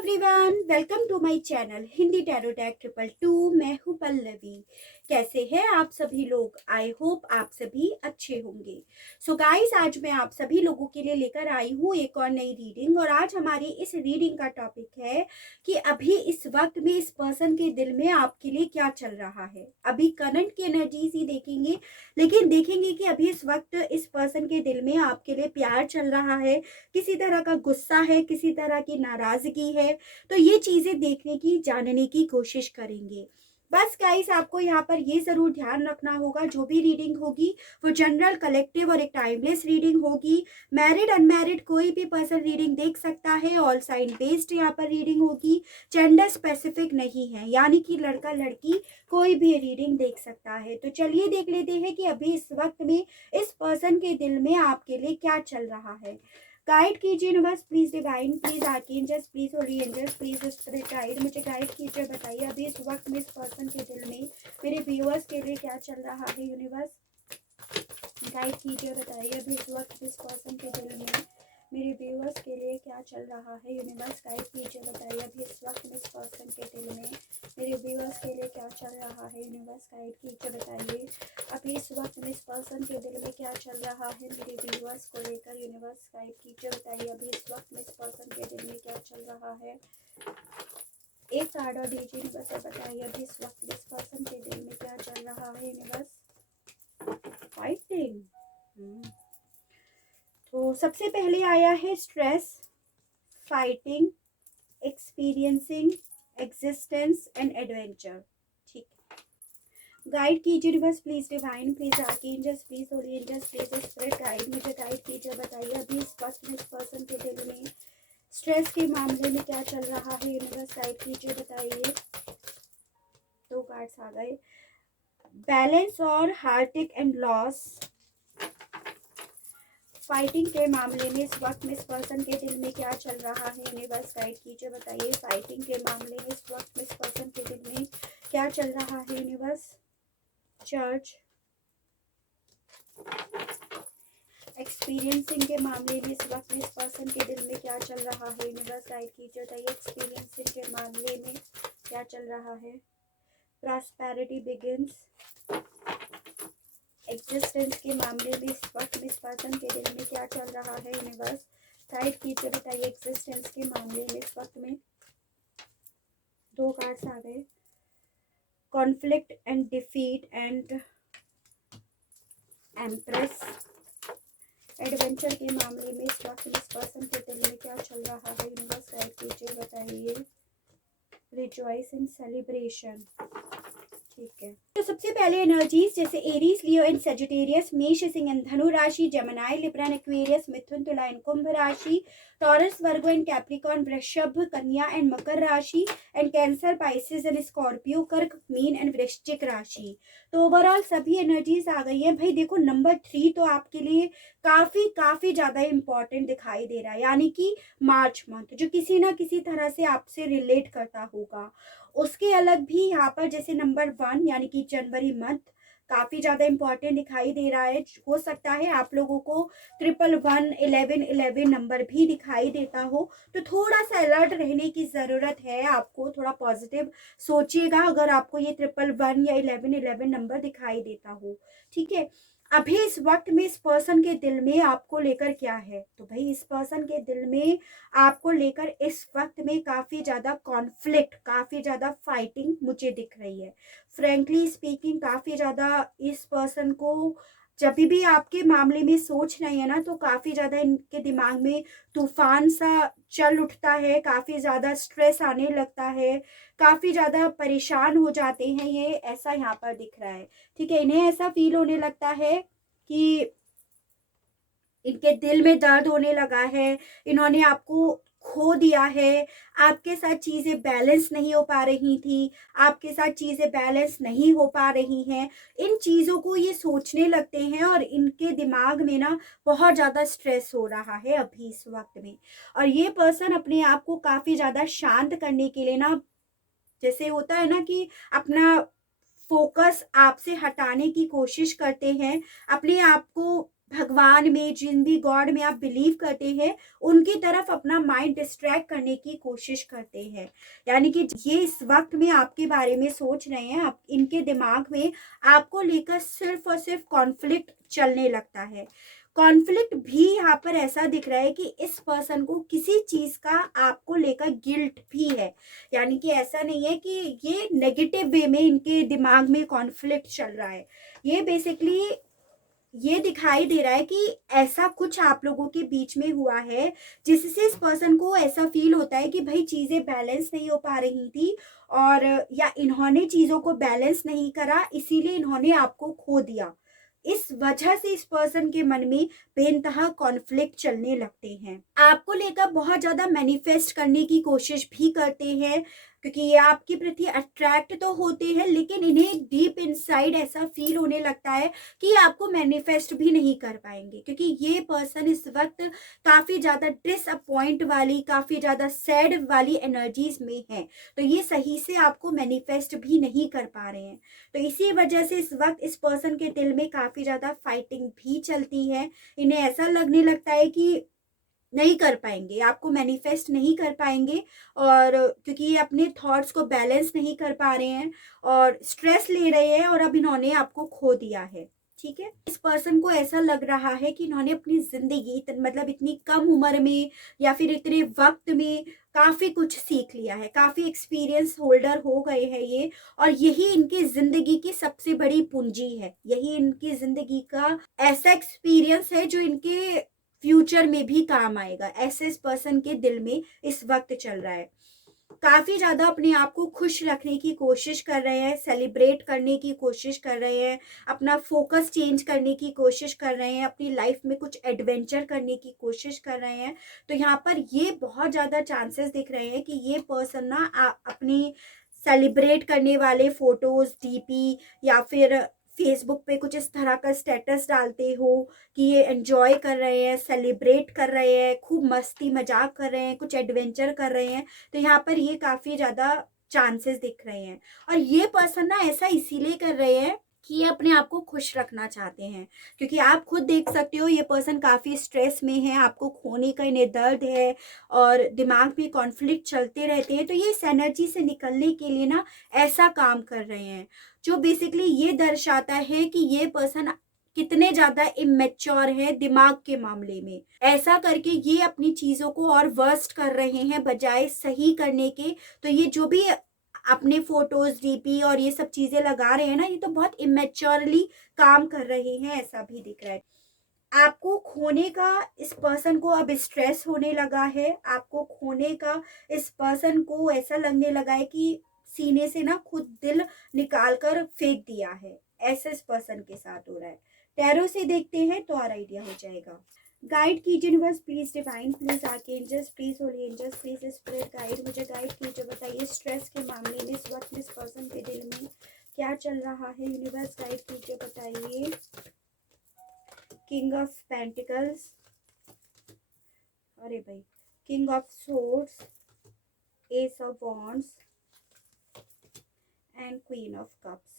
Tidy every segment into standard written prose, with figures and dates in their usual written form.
Everyone, welcome to my channel Hindi tarot tag 222। मैं हूँ पल्लवी। कैसे हैं आप सभी लोग? आई होप आप सभी अच्छे होंगे। सो गाइस, आज मैं आप सभी लोगों के लिए लेकर आई हूँ एक और नई रीडिंग। और आज हमारी इस रीडिंग का टॉपिक है कि अभी इस वक्त में इस पर्सन के दिल में आपके लिए क्या चल रहा है। अभी करंट की एनर्जीज ही देखेंगे, लेकिन देखेंगे कि अभी इस वक्त इस पर्सन के दिल में आपके लिए प्यार चल रहा है, किसी तरह का गुस्सा है, किसी तरह की नाराजगी है। तो ये चीजें देखने की, जानने की कोशिश करेंगे। बस गाइस, आपको यहाँ पर ये जरूर ध्यान रखना होगा, जो भी रीडिंग होगी वो जनरल, कलेक्टिव और एक टाइमलेस रीडिंग होगी। मैरिड अनमैरिड कोई भी पर्सन रीडिंग देख सकता है। ऑल साइन बेस्ड यहाँ पर रीडिंग होगी। जेंडर स्पेसिफिक नहीं है, यानी कि लड़का लड़की कोई भी रीडिंग देख सकता है। तो चलिए देख लेते हैं कि अभी इस वक्त में इस पर्सन के दिल में आपके लिए क्या चल रहा है। गाइड कीजिए universe, please divine, please archangels, please holy angels, please spirit guide, मुझे गाइड कीजिए। बताइए अभी इस वक्त में इस पर्सन के दिल में मेरे व्यूअर्स के लिए क्या चल रहा है। यूनिवर्स गाइड कीजिए, बताइए अभी इस वक्त इस पर्सन के दिल में मेरे व्यूअर्स के लिए क्या चल रहा है। यूनिवर्स गाइड कीजिए, बताइए अभी इस वक्त में इस पर्सन के दिल में मेरे व्यूअर्स के लिए क्या चल रहा है। यूनिवर्स गाइड कीजिए, बताइए अभी इस वक्त में इस पर्सन के दिल में क्या चल रहा है मेरे व्यूअर्स को लेकर। यूनिवर्स गाइड कीजिए, बताइए अभी इस वक्त में इस पर्सन के दिल में क्या चल रहा है। एक कार्ड और दीजिए यूनिवर्स, और बताइए अभी इस वक्त इस पर्सन के दिल में क्या चल रहा है। Universe fighting. तो सबसे पहले आया है stress, fighting, experiencing, existence and adventure. ठीक है, गाइड कीजिए universe, please divine, please archangels, please holy angels, please spirit guide, मुझे गाइड कीजिए। बताइए अभी इस वक्त में इस पर्सन के दिल में स्ट्रेस के मामले में क्या चल रहा है। यूनिवर्स गाइड कीजिए, बताइए। दो कार्ड्स आ गए, बैलेंस और हार्टिक एंड लॉस। फाइटिंग के मामले में इस वक्त में इस पर्सन के दिल में क्या चल रहा है। यूनिवर्स गाइड कीजिए, बताइए फाइटिंग के मामले में इस वक्त में इस पर्सन के दिल में क्या चल रहा है। यूनिवर्स चर्च, एक्सपीरियंसिंग के मामले में इस वक्त में इस पर्सन के दिल में क्या चल रहा है। यूनिवर्स गाइड कीजिए, बताइए एक्सपीरियंसिंग के मामले में क्या चल रहा है। प्रॉस्पेरिटी बिगिंस, एग्जिस्टेंस के मामले में इस वक्त में इस पर्सन के दिल में क्या चल रहा है। यूनिवर्स गाइड कीजिए, बताइए एग्जिस्टेंस के मामले में इस वक्त में। दो कार्ड्स आ गए, conflict and defeat and empress. Adventure के मामले में इस वक्त इस पर्सन के दिल में क्या चल रहा है। यूनिवर्स गाइड कीजिए, बताइए रिजॉइस इन सेलिब्रेशन। ठीक है, तो सबसे पहले एनर्जीज जैसे एरीज, लियो एंड सेजिटेरियस, मेष, सिंह एंड धनु राशि, जेमिनी, लिब्रा एंड एक्वेरियस, मिथुन, तुला एंड कुंभ राशि, टॉरस, वर्गो एंड कैप्रिकॉर्न, वृषभ, कन्या एंड मकर राशि, and cancer, Pisces and Scorpio, कर्क, मीन एंड वृश्चिक राशि। तो ओवरऑल सभी एनर्जीज आ गई है। भाई देखो, नंबर 3 तो आपके लिए काफी काफी ज्यादा इंपॉर्टेंट दिखाई दे रहा है, यानी कि मार्च मंथ जो किसी ना किसी तरह से आपसे रिलेट करता होगा। उसके अलग भी यहाँ पर जैसे नंबर 1 यानी कि जनवरी मंथ काफी ज्यादा इंपॉर्टेंट दिखाई दे रहा है। हो सकता है आप लोगों को 111, 11 नंबर भी दिखाई देता हो, तो थोड़ा सा अलर्ट रहने की जरूरत है। आपको थोड़ा पॉजिटिव सोचिएगा अगर आपको ये 111 या 11 नंबर दिखाई देता हो। ठीक है, अभी इस वक्त में इस पर्सन के दिल में आपको लेकर क्या है, तो भाई इस पर्सन के दिल में आपको लेकर इस वक्त में काफी ज्यादा कॉन्फ्लिक्ट, काफी ज्यादा फाइटिंग मुझे दिख रही है। फ्रेंकली स्पीकिंग, काफी ज्यादा इस पर्सन को जब भी आपके मामले में सोच रहे हैं ना, तो काफी ज्यादा इनके दिमाग में तूफान सा चल उठता है, काफी ज्यादा स्ट्रेस आने लगता है, काफी ज्यादा परेशान हो जाते हैं ये, ऐसा यहाँ पर दिख रहा है। ठीक है, इन्हें ऐसा फील होने लगता है कि इनके दिल में दर्द होने लगा है, इन्होंने आपको खो दिया है, आपके साथ चीजें बैलेंस नहीं हो पा रही थी, आपके साथ चीजें बैलेंस नहीं हो पा रही हैं। इन चीजों को ये सोचने लगते हैं और इनके दिमाग में ना बहुत ज्यादा स्ट्रेस हो रहा है अभी इस वक्त में। और ये पर्सन अपने आप को काफी ज्यादा शांत करने के लिए ना, जैसे होता है ना कि अपना फोकस आपसे हटाने की कोशिश करते हैं, अपने आप को भगवान में, जिन भी गॉड में आप बिलीव करते हैं, उनकी तरफ अपना माइंड डिस्ट्रैक्ट करने की कोशिश करते हैं। यानी कि ये इस वक्त में आपके बारे में सोच रहे हैं, आप इनके दिमाग में आपको लेकर सिर्फ और सिर्फ कॉन्फ्लिक्ट चलने लगता है। कॉन्फ्लिक्ट भी यहाँ पर ऐसा दिख रहा है कि इस पर्सन को किसी चीज का आपको लेकर गिल्ट भी है। यानी कि ऐसा नहीं है कि ये नेगेटिव वे में इनके दिमाग में कॉन्फ्लिक्ट चल रहा है। ये बेसिकली ये दिखाई दे रहा है कि ऐसा कुछ आप लोगों के बीच में हुआ है जिससे इस पर्सन को ऐसा फील होता है कि भाई चीजें बैलेंस नहीं हो पा रही थी, और या इन्होंने चीजों को बैलेंस नहीं करा, इसीलिए इन्होंने आपको खो दिया। इस वजह से इस पर्सन के मन में बेइंतहा कॉन्फ्लिक्ट चलने लगते हैं। आपको लेकर बहुत ज्यादा मैनिफेस्ट करने की कोशिश भी करते हैं, क्योंकि ये आपके प्रति अट्रैक्ट तो होते हैं, लेकिन इन्हें डीप इनसाइड ऐसा फील होने लगता है कि आपको मैनिफेस्ट भी नहीं कर पाएंगे, क्योंकि ये पर्सन इस वक्त काफी ज्यादा डिसअपॉइंट वाली, काफी ज्यादा सैड वाली एनर्जीज में है। तो ये सही से आपको मैनिफेस्ट भी नहीं कर पा रहे हैं। तो इसी वजह से इस वक्त इस पर्सन के दिल में काफी ज्यादा फाइटिंग भी चलती है। इन्हें ऐसा लगने लगता है कि नहीं कर पाएंगे, आपको मैनिफेस्ट नहीं कर पाएंगे, और क्योंकि ये अपने थॉट्स को बैलेंस नहीं कर पा रहे हैं और स्ट्रेस ले रहे हैं, और अब इन्होंने आपको खो दिया है। ठीक है, इस पर्सन को ऐसा लग रहा है कि इन्होंने अपनी जिंदगी मतलब इतनी कम उम्र में या फिर इतने वक्त में काफी कुछ सीख लिया है, काफी एक्सपीरियंस होल्डर हो गए हैं ये, और यही इनकी जिंदगी की सबसे बड़ी पूंजी है। यही इनकी जिंदगी का ऐसा एक्सपीरियंस है जो इनके फ्यूचर में भी काम आएगा। ऐसे इस पर्सन के दिल में इस वक्त चल रहा है। काफी ज्यादा अपने आप को खुश रखने की कोशिश कर रहे हैं, सेलिब्रेट करने की कोशिश कर रहे हैं, अपना फोकस चेंज करने की कोशिश कर रहे हैं, अपनी लाइफ में कुछ एडवेंचर करने की कोशिश कर रहे हैं। तो यहाँ पर ये बहुत ज्यादा चांसेस दिख रहे हैं कि ये पर्सन ना अपनी सेलिब्रेट करने वाले फोटोज, डीपी या फिर फेसबुक पे कुछ इस तरह का स्टेटस डालते हो कि ये एंजॉय कर रहे हैं, सेलिब्रेट कर रहे हैं, खूब मस्ती मजाक कर रहे हैं, कुछ एडवेंचर कर रहे हैं। तो यहाँ पर ये काफ़ी ज़्यादा चांसेस दिख रहे हैं। और ये पर्सन ना ऐसा इसीलिए कर रहे हैं कि ये अपने आप को खुश रखना चाहते हैं, क्योंकि आप खुद देख सकते हो ये पर्सन काफ़ी स्ट्रेस में है, आपको खोने का इन्हें दर्द है और दिमाग में कॉन्फ्लिक्ट चलते रहते हैं। तो ये इस एनर्जी से निकलने के लिए ना ऐसा काम कर रहे हैं, जो बेसिकली ये दर्शाता है कि ये पर्सन कितने ज्यादा इमेच्योर है दिमाग के मामले में। ऐसा करके ये अपनी चीजों को और वर्स्ट कर रहे हैं बजाय सही करने के। तो ये जो भी अपने फोटोज, डीपी और ये सब चीजें लगा रहे हैं ना, ये तो बहुत इमेच्योरली काम कर रहे हैं, ऐसा भी दिख रहा है। आपको खोने का इस पर्सन को अब स्ट्रेस होने लगा है। आपको खोने का इस पर्सन को ऐसा लगने लगा है कि सीने से ना खुद दिल निकाल कर फेंक दिया है। ऐसा इस पर्सन के साथ हो रहा है। टैरो से देखते हैं तो और आइडिया हो जाएगा। गाइड कीजिए universe, please divine, please archangels, please holy angels, please spirit guide, मुझे गाइड कीजिए। बताइए स्ट्रेस के मामले में इस वक्त इस पर्सन के दिल में क्या चल रहा है। यूनिवर्स गाइड कीजिए, बताइए। किंग ऑफ पेंटिकल्स, अरे भाई, king of swords, S of wands and queen of cups.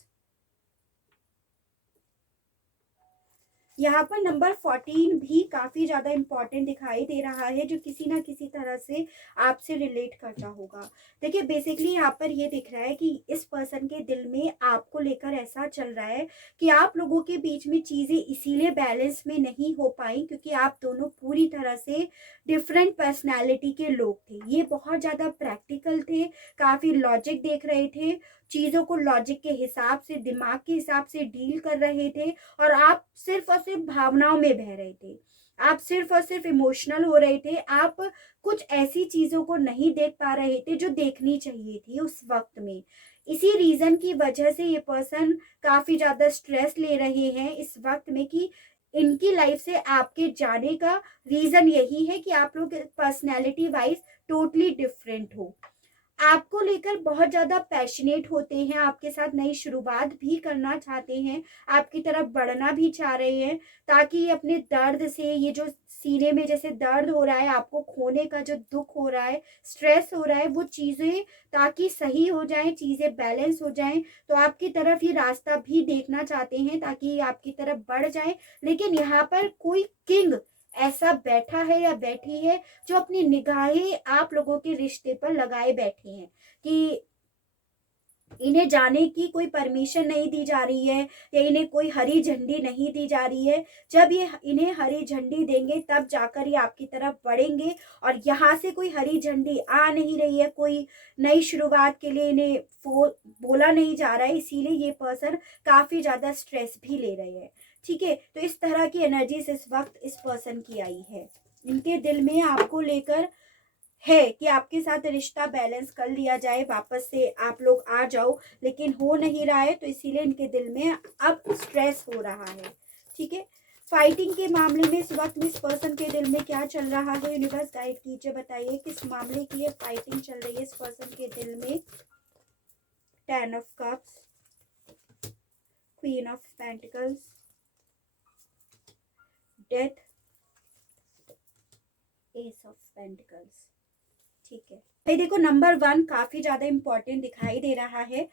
यहाँ पर नंबर 14 भी काफी ज्यादा इंपॉर्टेंट दिखाई दे रहा है, जो किसी ना किसी तरह से आपसे रिलेट करता होगा। देखिए बेसिकली यहाँ पर ये दिख रहा है कि इस पर्सन के दिल में आपको लेकर ऐसा चल रहा है कि आप लोगों के बीच में चीजें इसीलिए बैलेंस में नहीं हो पाई क्योंकि आप दोनों पूरी तरह से डिफरेंट पर्सनैलिटी के लोग थे। ये बहुत ज्यादा प्रैक्टिकल थे, काफी लॉजिक देख रहे थे, चीजों को लॉजिक के हिसाब से, दिमाग के हिसाब से डील कर रहे थे, और आप सिर्फ और सिर्फ भावनाओं में बह रहे थे। आप सिर्फ और सिर्फ इमोशनल हो रहे थे। आप कुछ ऐसी चीजों को नहीं देख पा रहे थे जो देखनी चाहिए थी उस वक्त में। इसी रीजन की वजह से ये पर्सन काफी ज्यादा स्ट्रेस ले रहे हैं इस वक्त में कि इनकी लाइफ से आपके जाने का रीजन यही है कि आप लोग पर्सनैलिटी वाइज टोटली डिफरेंट हो। आपको लेकर बहुत ज़्यादा पैशनेट होते हैं, आपके साथ नई शुरुआत भी करना चाहते हैं, आपकी तरफ बढ़ना भी चाह रहे हैं, ताकि अपने दर्द से, ये जो सीने में जैसे दर्द हो रहा है, आपको खोने का जो दुख हो रहा है, स्ट्रेस हो रहा है, वो चीज़ें ताकि सही हो जाएं, चीज़ें बैलेंस हो जाएं, तो आपकी तरफ ये रास्ता भी देखना चाहते हैं ताकि आपकी तरफ बढ़ जाए। लेकिन यहाँ पर कोई किंग ऐसा बैठा है या बैठी है जो अपनी निगाहें आप लोगों के रिश्ते पर लगाए बैठे हैं कि इन्हें जाने की कोई परमिशन नहीं दी जा रही है या इन्हें कोई हरी झंडी नहीं दी जा रही है। जब ये इन्हें हरी झंडी देंगे तब जाकर ये आपकी तरफ बढ़ेंगे, और यहाँ से कोई हरी झंडी आ नहीं रही है, कोई नई शुरुआत के लिए इन्हें बोला नहीं जा रहा है, इसीलिए ये पर्सन काफी ज्यादा स्ट्रेस भी ले रहे हैं। ठीक है, तो इस तरह की एनर्जीज इस वक्त इस पर्सन की आई है। इनके दिल में आपको लेकर है कि आपके साथ रिश्ता बैलेंस कर लिया जाए, वापस से आप लोग आ जाओ, लेकिन हो नहीं रहा है, तो इसीलिए इनके दिल में अब स्ट्रेस हो रहा है। ठीक है, फाइटिंग के मामले में इस वक्त इस पर्सन के दिल में क्या चल रहा है, यूनिवर्स गाइड कीजिए, बताइए किस मामले की ये फाइटिंग चल रही है इस पर्सन के दिल में। 10 of cups, queen of pentacles, death, S of pentacles. ठीक है भाई, देखो नंबर 1 काफी ज्यादा इंपॉर्टेंट दिखाई दे रहा है।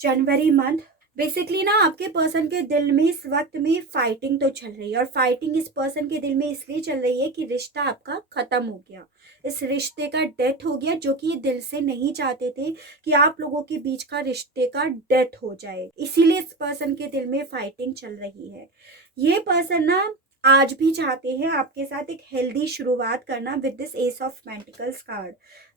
जनवरी मंथ बेसिकली ना आपके पर्सन के दिल में इस वक्त में फाइटिंग तो चल रही है, और फाइटिंग इस पर्सन के दिल में इसलिए चल रही है कि रिश्ता आपका खत्म हो गया, इस रिश्ते का डेथ हो गया, जो कि ये दिल से नहीं चाहते थे कि आप लोगों के बीच का रिश्ते का डेथ हो जाए, इसीलिए इस पर्सन के दिल में फाइटिंग चल रही है। ये पर्सन ना आज भी चाहते हैं आपके साथ एक हेल्दी शुरुआत करना with this S of pentacles card.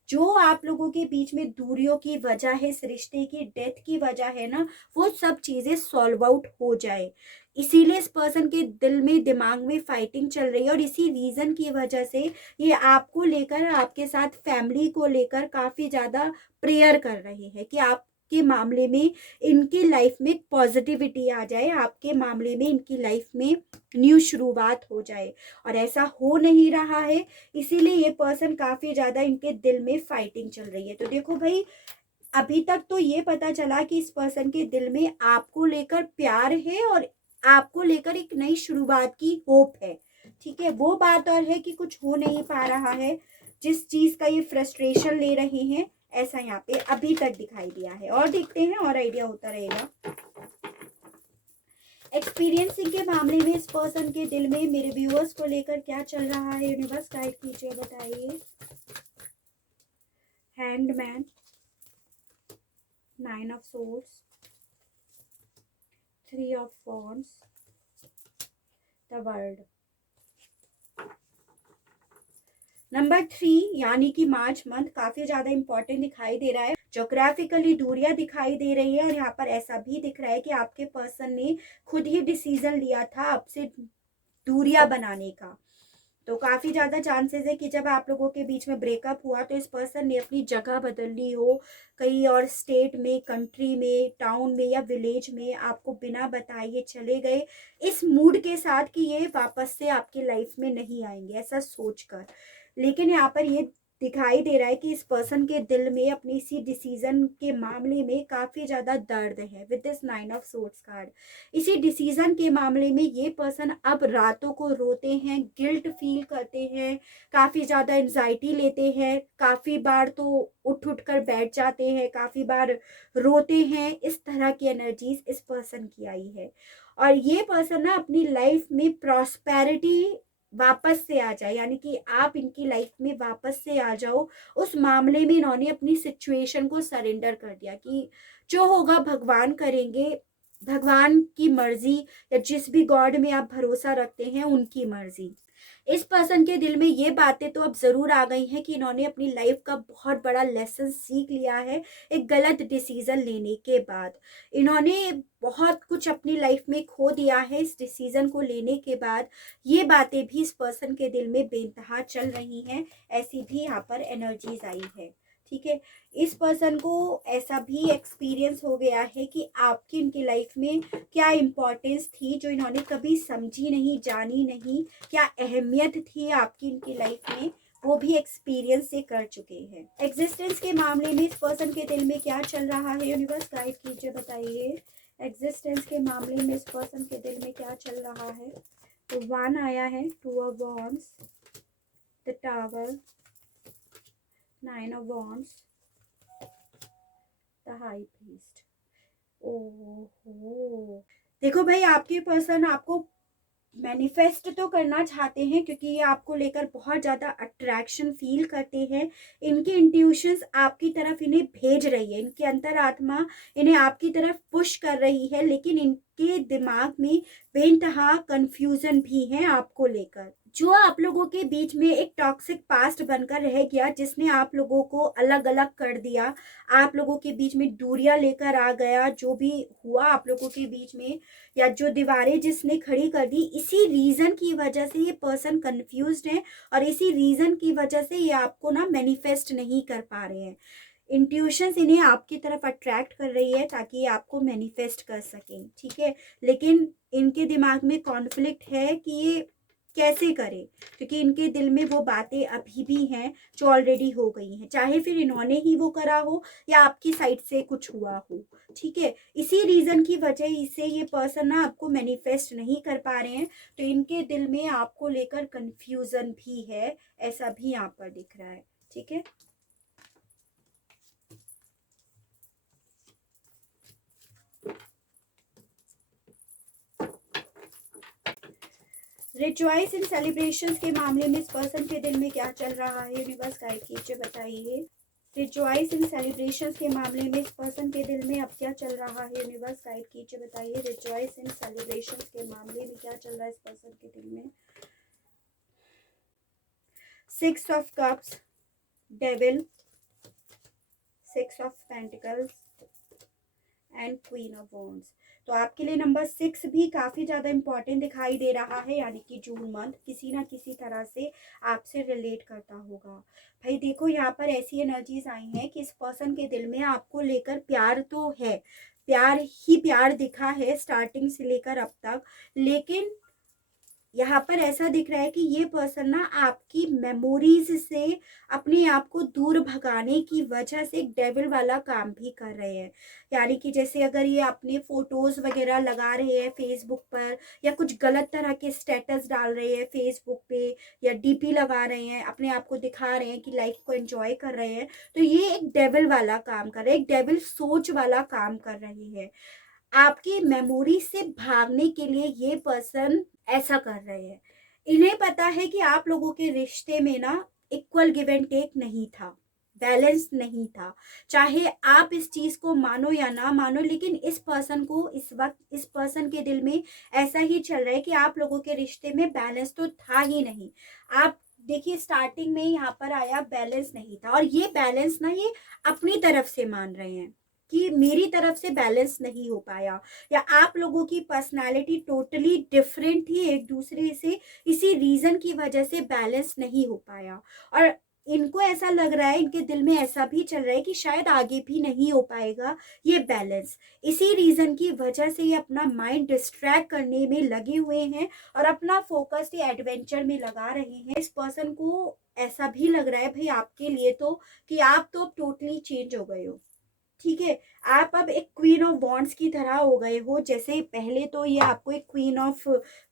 जो आप लोगों के बीच में दूरियों की वजह है, इस रिश्ते की डेथ की वजह है ना, वो सब चीजें सॉल्व आउट हो जाए, इसीलिए इस पर्सन के दिल में दिमाग में फाइटिंग चल रही है। और इसी रीजन की वजह से ये आपको लेकर, आपके साथ फैमिली को लेकर काफी ज्यादा प्रेयर कर रहे हैं कि आप के मामले में इनकी लाइफ में पॉजिटिविटी आ जाए, आपके मामले में इनकी लाइफ में न्यू शुरुआत हो जाए, और ऐसा हो नहीं रहा है, इसीलिए ये पर्सन काफी ज्यादा इनके दिल में फाइटिंग चल रही है। तो देखो भाई, अभी तक तो ये पता चला कि इस पर्सन के दिल में आपको लेकर प्यार है और आपको लेकर एक नई शुरुआत की होप है। ठीक है, वो बात और है कि कुछ हो नहीं पा रहा है, जिस चीज का ये फ्रस्ट्रेशन ले रहे हैं, ऐसा यहाँ पे अभी तक दिखाई दिया है। और देखते हैं और आइडिया होता रहेगा। एक्सपीरियंसिंग के मामले में इस पर्सन के दिल में मेरे व्यूअर्स को लेकर क्या चल रहा है, यूनिवर्स गाइड कीजिए, बताइए। Handman, 9 of swords, 3 of wands, the world. Number 3 यानी कि मार्च मंथ काफी ज्यादा इंपॉर्टेंट दिखाई दे रहा है। जोग्राफिकली दूरियां दिखाई दे रही है, और यहाँ पर ऐसा भी दिख रहा है कि आपके पर्सन ने खुद ही डिसीजन लिया था आपसे दूरियां बनाने का। तो काफी ज्यादा चांसेस है कि जब आप लोगों के बीच में ब्रेकअप हुआ तो इस पर्सन ने अपनी जगह बदल ली हो, कहीं और स्टेट में, कंट्री में, टाउन में या विलेज में आपको बिना बताए चले गए, इस मूड के साथ कि ये वापस से आपकी लाइफ में नहीं आएंगे, ऐसा सोचकर। लेकिन यहाँ पर ये दिखाई दे रहा है कि इस पर्सन के दिल में अपनी इसी डिसीजन के मामले में काफी ज्यादा दर्द है with this 9 of swords card. इसी डिसीजन के मामले में ये पर्सन अब रातों को रोते हैं, गिल्ट फील करते हैं, काफी ज्यादा एंजाइटी लेते हैं, काफी बार तो उठ उठ कर बैठ जाते हैं, काफी बार रोते हैं। इस तरह की एनर्जीज इस पर्सन की आई है, और ये पर्सन ना अपनी लाइफ में प्रॉस्पेरिटी वापस से आ जाए, यानी कि आप इनकी लाइफ में वापस से आ जाओ, उस मामले में इन्होंने अपनी सिचुएशन को सरेंडर कर दिया कि जो होगा भगवान करेंगे, भगवान की मर्जी, या जिस भी गॉड में आप भरोसा रखते हैं उनकी मर्जी। इस पर्सन के दिल में ये बातें तो अब जरूर आ गई हैं कि इन्होंने अपनी लाइफ का बहुत बड़ा लेसन सीख लिया है एक गलत डिसीजन लेने के बाद। इन्होंने बहुत कुछ अपनी लाइफ में खो दिया है इस डिसीजन को लेने के बाद। ये बातें भी इस पर्सन के दिल में बेइंतहा चल रही हैं, ऐसी भी यहाँ पर एनर्जीज आई है। ठीक है, इस पर्सन को ऐसा भी एक्सपीरियंस हो गया है कि आपकी इनकी लाइफ में क्या इम्पोर्टेंस थी जो इन्होंने कभी समझी नहीं, जानी नहीं, क्या अहमियत थी आपकी इनकी लाइफ में, वो भी एक्सपीरियंस से कर चुके हैं। एग्जिस्टेंस के मामले में इस पर्सन के दिल में क्या चल रहा है, यूनिवर्स गाइड कीजिए, बताइए। एग्जिस्टेंस के मामले में इस पर्सन के दिल में क्या चल रहा है। तो 1 आया है, 2 of wands, the tower, 9 of wands, the high priest. ओहो, देखो भाई, आपके पर्सन आपको मैनिफेस्ट तो करना चाहते हैं क्योंकि ये आपको लेकर बहुत ज़्यादा अट्रैक्शन फील करते हैं। इनके इंट्यूशंस आपकी तरफ इन्हें भेज रही है, इनकी अंतरात्मा इन्हें आपकी तरफ पुश कर रही है, लेकिन इनके दिमाग में बेइंतहा कंफ्यूजन भी है आपको लेकर। जो आप लोगों के बीच में एक टॉक्सिक पास्ट बनकर रह गया, जिसने आप लोगों को अलग अलग कर दिया, आप लोगों के बीच में दूरियां लेकर आ गया, जो भी हुआ आप लोगों के बीच में, या जो दीवारें जिसने खड़ी कर दी, इसी रीजन की वजह से ये पर्सन कंफ्यूज्ड है और इसी रीजन की वजह से ये आपको ना मैनिफेस्ट नहीं कर पा रहे हैं। इंट्यूशंस इन्हें आपकी तरफ अट्रैक्ट कर रही है ताकि ये आपको मैनिफेस्ट कर सकें, ठीक है। लेकिन इनके दिमाग में कॉन्फ्लिक्ट है कि ये कैसे करें, क्योंकि इनके दिल में वो बातें अभी भी हैं जो ऑलरेडी हो गई हैं, चाहे फिर इन्होंने ही वो करा हो या आपकी साइड से कुछ हुआ हो, ठीक है। इसी रीजन की वजह से ये पर्सन ना आपको मैनिफेस्ट नहीं कर पा रहे हैं। तो इनके दिल में आपको लेकर कंफ्यूजन भी है, ऐसा भी यहाँ पर दिख रहा है, ठीक है। रिचुअल्स इन सेलिब्रेशंस के मामले में इस पर्सन के दिल में क्या चल रहा है, यूनिवर्स गाइड कीजिए, बताइए। रिचुअल्स इन सेलिब्रेशंस के मामले में इस पर्सन के दिल में अब क्या चल रहा है, यूनिवर्स गाइड कीजिए, बताइए। रिचुअल्स इन सेलिब्रेशंस के मामले में क्या चल रहा है इस पर्सन के दिल में। 6 of cups, devil, 6 of pentacles and queen of wands. तो आपके लिए नंबर 6 भी काफ़ी ज़्यादा इंपॉर्टेंट दिखाई दे रहा है, यानी कि जून मंथ किसी ना किसी तरह से आपसे रिलेट करता होगा। भाई देखो, यहाँ पर ऐसी एनर्जीज आई हैं कि इस पर्सन के दिल में आपको लेकर प्यार तो है, प्यार ही प्यार दिखा है स्टार्टिंग से लेकर अब तक, लेकिन यहाँ पर ऐसा दिख रहा है कि ये पर्सन ना आपकी मेमोरीज से अपने आप को दूर भगाने की वजह से एक डेविल वाला काम भी कर रहे हैं। यानी कि जैसे अगर ये अपने फोटोज वगैरह लगा रहे हैं फेसबुक पर, या कुछ गलत तरह के स्टेटस डाल रहे हैं फेसबुक पे, या डीपी लगा रहे हैं, अपने आप को दिखा रहे हैं कि लाइफ को एंजॉय कर रहे हैं, तो ये एक डेविल वाला काम कर रहे हैं, एक डेविल सोच वाला काम कर रहे हैं। आपकी मेमोरी से भागने के लिए ये पर्सन ऐसा कर रहे हैं। इन्हें पता है कि आप लोगों के रिश्ते में ना इक्वल गिव एंड टेक नहीं था, बैलेंस नहीं था। चाहे आप इस चीज को मानो या ना मानो, लेकिन इस पर्सन को इस वक्त, इस पर्सन के दिल में ऐसा ही चल रहा है कि आप लोगों के रिश्ते में बैलेंस तो था ही नहीं। आप देखिए, स्टार्टिंग में यहाँ पर आया बैलेंस नहीं था, और ये बैलेंस ना ये अपनी तरफ से मान रहे हैं कि मेरी तरफ से बैलेंस नहीं हो पाया, या आप लोगों की पर्सनालिटी टोटली डिफरेंट थी एक दूसरे से, इसी रीजन की वजह से बैलेंस नहीं हो पाया। और इनको ऐसा लग रहा है, इनके दिल में ऐसा भी चल रहा है कि शायद आगे भी नहीं हो पाएगा ये बैलेंस। इसी रीजन की वजह से ये अपना माइंड डिस्ट्रैक्ट करने में लगे हुए हैं और अपना फोकस ये एडवेंचर में लगा रहे हैं। इस पर्सन को ऐसा भी लग रहा है भाई आपके लिए तो, कि आप तो टोटली चेंज हो गए हो, ठीक है। आप अब एक क्वीन ऑफ वॉन्ड्स की तरह हो गए हो। जैसे पहले तो ये आपको एक क्वीन ऑफ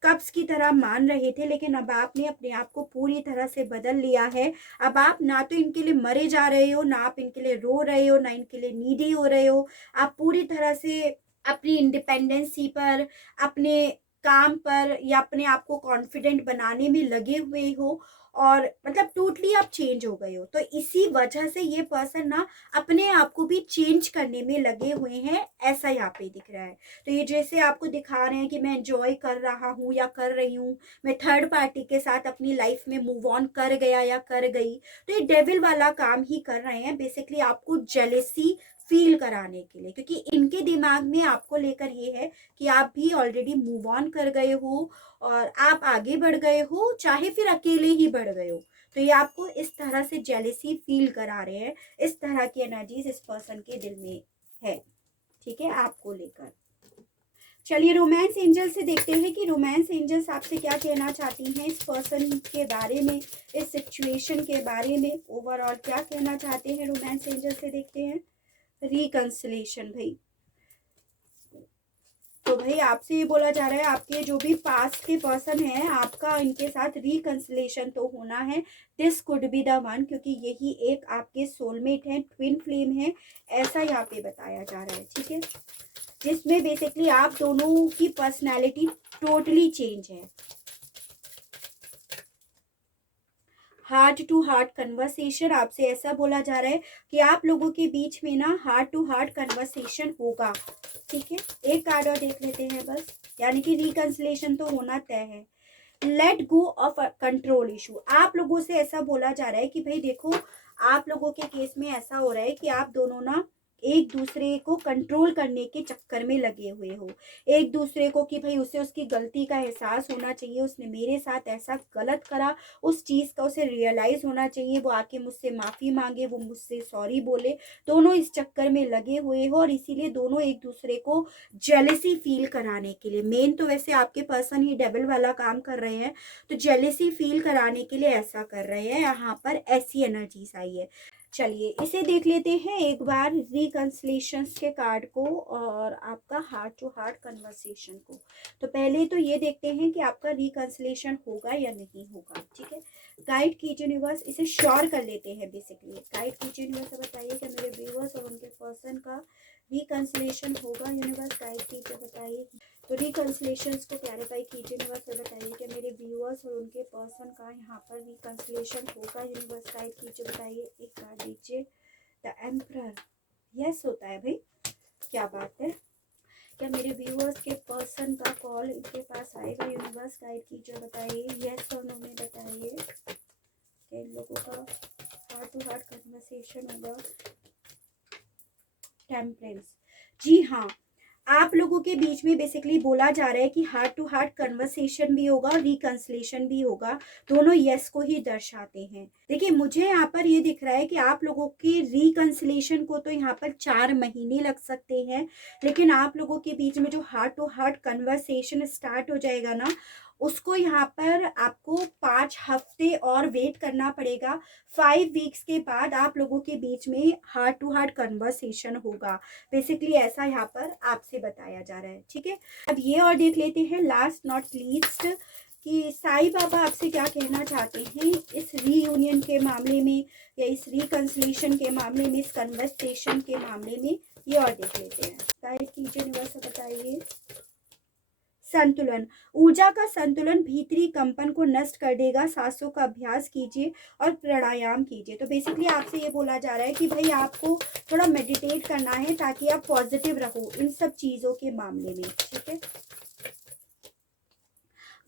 कप्स की तरह मान रहे थे, लेकिन अब आपने अपने आप को पूरी तरह से बदल लिया है। अब आप ना तो इनके लिए मरे जा रहे हो, ना आप इनके लिए रो रहे हो, ना इनके लिए नीडी हो रहे हो। आप पूरी तरह से अपनी इंडिपेंडेंसी पर, अपने काम पर, या अपने आप को कॉन्फिडेंट बनाने में लगे हुए हो, और मतलब टोटली आप चेंज हो गए हो। तो इसी वजह से ये पर्सन ना अपने आप को भी चेंज करने में लगे हुए हैं, ऐसा यहाँ पे दिख रहा है। तो ये जैसे आपको दिखा रहे हैं कि मैं एंजॉय कर रहा हूँ या कर रही हूँ, मैं थर्ड पार्टी के साथ अपनी लाइफ में मूव ऑन कर गया या कर गई, तो ये डेविल वाला काम ही कर रहे हैं बेसिकली, आपको जेलेसी फील कराने के लिए, क्योंकि इनके दिमाग में आपको लेकर ये है कि आप भी ऑलरेडी मूव ऑन कर गए हो और आप आगे बढ़ गए हो, चाहे फिर अकेले ही बढ़ गए हो। तो ये आपको इस तरह से जेलेसी फील करा रहे हैं। इस तरह की एनर्जीज इस पर्सन के दिल में है, ठीक है, आपको लेकर। चलिए रोमांस एंजल से देखते हैं कि रोमांस एंजल्स आपसे क्या कहना चाहती हैं इस पर्सन के बारे में, इस सिचुएशन के बारे में ओवरऑल क्या कहना चाहते हैं रोमांस एंजल से। देखते हैं रिकंसिलेशन भाई। तो भाई आपसे ये बोला जा रहा है आपके जो भी पास्ट के पर्सन हैं आपका इनके साथ रिकंसिलेशन तो होना है। This could be the one, क्योंकि यही एक आपके सोलमेट है, ट्विन फ्लेम है, ऐसा यहाँ पे बताया जा रहा है। ठीक है, जिसमें बेसिकली आप दोनों की पर्सनैलिटी टोटली चेंज है। हार्ट टू हार्ट कन्वर्सेशन आपसे ऐसा बोला जा रहा है कि आप लोगों के बीच में ना हार्ट टू हार्ट कन्वर्सेशन होगा। ठीक है, एक कार्ड और देख लेते हैं बस, यानी कि रिकंसिलेशन तो होना तय है। Let go of control issue, आप लोगों से ऐसा बोला जा रहा है कि भाई देखो आप लोगों के केस में ऐसा हो रहा है कि आप दोनों ना एक दूसरे को कंट्रोल करने के चक्कर में लगे हुए हो। एक दूसरे को कि भाई उसे उसकी गलती का एहसास होना चाहिए, उसने मेरे साथ ऐसा गलत करा, उस चीज़ का उसे रियलाइज़ होना चाहिए, वो आके मुझसे माफ़ी मांगे, वो मुझसे सॉरी बोले। दोनों इस चक्कर में लगे हुए हो और इसीलिए दोनों एक दूसरे को जेलेसी फील कराने के लिए, मेन तो वैसे आपके पर्सन ही डेविल वाला काम कर रहे हैं, तो जेलेसी फील कराने के लिए ऐसा कर रहे हैं। यहाँ पर ऐसी एनर्जीज आई है। चलिए इसे देख लेते हैं एक बार रिकंसिलेशंस के कार्ड को और आपका हार्ट टू हार्ट कन्वर्सेशन को। तो पहले तो ये देखते हैं कि आपका रिकंसिलेशन होगा या नहीं होगा। ठीक है, गाइड कीजिए यूनिवर्स, इसे श्योर कर लेते हैं। बेसिकली गाइड कीजिए यूनिवर्स, बताइए कि मेरे व्यूअर्स और उनके पर्सन का रिकंसिलेशन होगा। यूनिवर्स गाइड कीजिए, बताइए। तो रिकंसिलेशंस को क्लैरिफाई कीजिए यूनिवर्स और बताइए कि मेरे व्यूअर्स और उनके पर्सन का यहाँ पर रिकंसिलेशन होगा। यूनिवर्स गाइड कीजिए, बताइए। एक कार्ड दीजिए, द एम्परर। यस होता है भाई, क्या बात है। क्या मेरे व्यूअर्स के पर्सन का कॉल इनके पास आएगा। यूनिवर्स गाइड कीजिए, बताइए। यस और नो में बताइए कि इन लोगों का हार्ट टू हार्ट कन्वर्सेशन होगा। टेम्परेंस, जी हाँ, आप लोगों के बीच में बेसिकली बोला जा रहा है कि हार्ट टू हार्ट कन्वर्सेशन भी होगा और रिकंसिलेशन भी होगा। दोनों यस को ही दर्शाते हैं। देखिए मुझे यहाँ पर ये दिख रहा है कि आप लोगों के रिकंसिलेशन को तो यहाँ पर 4 महीने लग सकते हैं, लेकिन आप लोगों के बीच में जो heart to heart conversation start हो जाएगा ना, उसको यहाँ पर आपको 5 हफ्ते और वेट करना पड़ेगा। 5 वीक्स के बाद आप लोगों के बीच में हार्ट टू हार्ट कन्वर्सेशन होगा। बेसिकली ऐसा यहाँ पर आपसे बताया जा रहा है। ठीक है, अब ये और देख लेते हैं लास्ट नॉट लीस्ट कि साईं बाबा आपसे क्या कहना चाहते हैं इस रीयूनियन के मामले में या इस रिकंसिलेशन के मामले में, इस कन्वर्सेशन के मामले में। ये और देख लेते हैं। गाइड कीजिए यूनिवर्स, बताइए। संतुलन, ऊर्जा का संतुलन भीतरी कंपन को नष्ट कर देगा। सांसों का अभ्यास कीजिए और प्राणायाम कीजिए। तो बेसिकली आपसे ये बोला जा रहा है कि भाई आपको थोड़ा मेडिटेट करना है ताकि आप पॉजिटिव रहो इन सब चीज़ों के मामले में। ठीक है,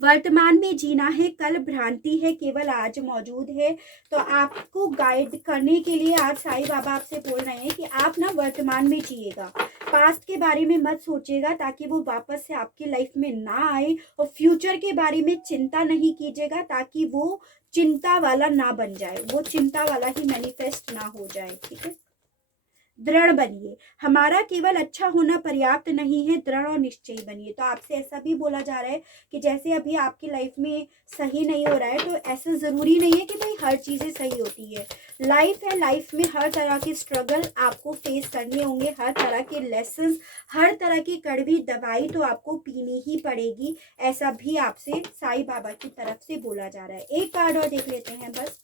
वर्तमान में जीना है, कल भ्रांति है, केवल आज मौजूद है। तो आपको गाइड करने के लिए आज साईं बाबा आपसे बोल रहे हैं कि आप ना वर्तमान में जिएगा, पास्ट के बारे में मत सोचिएगा ताकि वो वापस से आपकी लाइफ में ना आए, और फ्यूचर के बारे में चिंता नहीं कीजिएगा ताकि वो चिंता वाला ना बन जाए, वो चिंता वाला ही मैनिफेस्ट ना हो जाए। ठीक है, दृढ़ बनिए, हमारा केवल अच्छा होना पर्याप्त नहीं है, दृढ़ और निश्चयी बनिए। तो आपसे ऐसा भी बोला जा रहा है कि जैसे अभी आपकी लाइफ में सही नहीं हो रहा है, तो ऐसा ज़रूरी नहीं है कि भाई हर चीज़ें सही होती है। लाइफ है, लाइफ में हर तरह के स्ट्रगल आपको फेस करने होंगे, हर तरह के लेसन्स, हर तरह की कड़वी दवाई तो आपको पीनी ही पड़ेगी। ऐसा भी आपसे साईं बाबा की तरफ से बोला जा रहा है। एक कार्ड और देख लेते हैं बस।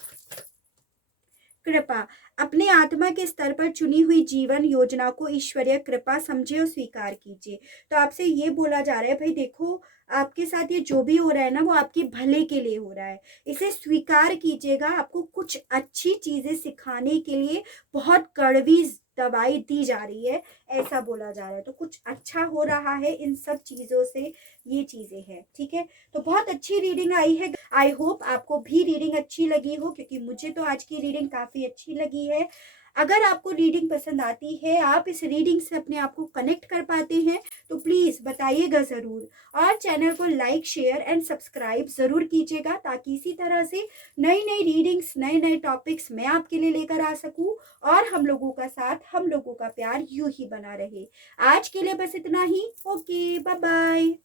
कृपा, अपने आत्मा के स्तर पर चुनी हुई जीवन योजना को ईश्वरीय कृपा समझे और स्वीकार कीजिए। तो आपसे ये बोला जा रहा है भाई देखो आपके साथ ये जो भी हो रहा है ना, वो आपके भले के लिए हो रहा है, इसे स्वीकार कीजिएगा। आपको कुछ अच्छी चीजें सिखाने के लिए बहुत कड़वी दवाई दी जा रही है, ऐसा बोला जा रहा है। तो कुछ अच्छा हो रहा है इन सब चीजों से, ये चीजें हैं। ठीक है, तो बहुत अच्छी रीडिंग आई है। आई होप आपको भी रीडिंग अच्छी लगी हो, क्योंकि मुझे तो आज की रीडिंग काफ़ी अच्छी लगी है। अगर आपको रीडिंग पसंद आती है, आप इस रीडिंग से अपने आप को कनेक्ट कर पाते हैं, तो प्लीज़ बताइएगा ज़रूर। और चैनल को लाइक, शेयर एंड सब्सक्राइब ज़रूर कीजिएगा, ताकि इसी तरह से नई नई रीडिंग्स, नए नए टॉपिक्स मैं आपके लिए लेकर आ सकूं, और हम लोगों का साथ, हम लोगों का प्यार यूं ही बना रहे। आज के लिए बस इतना ही। Okay, bye bye.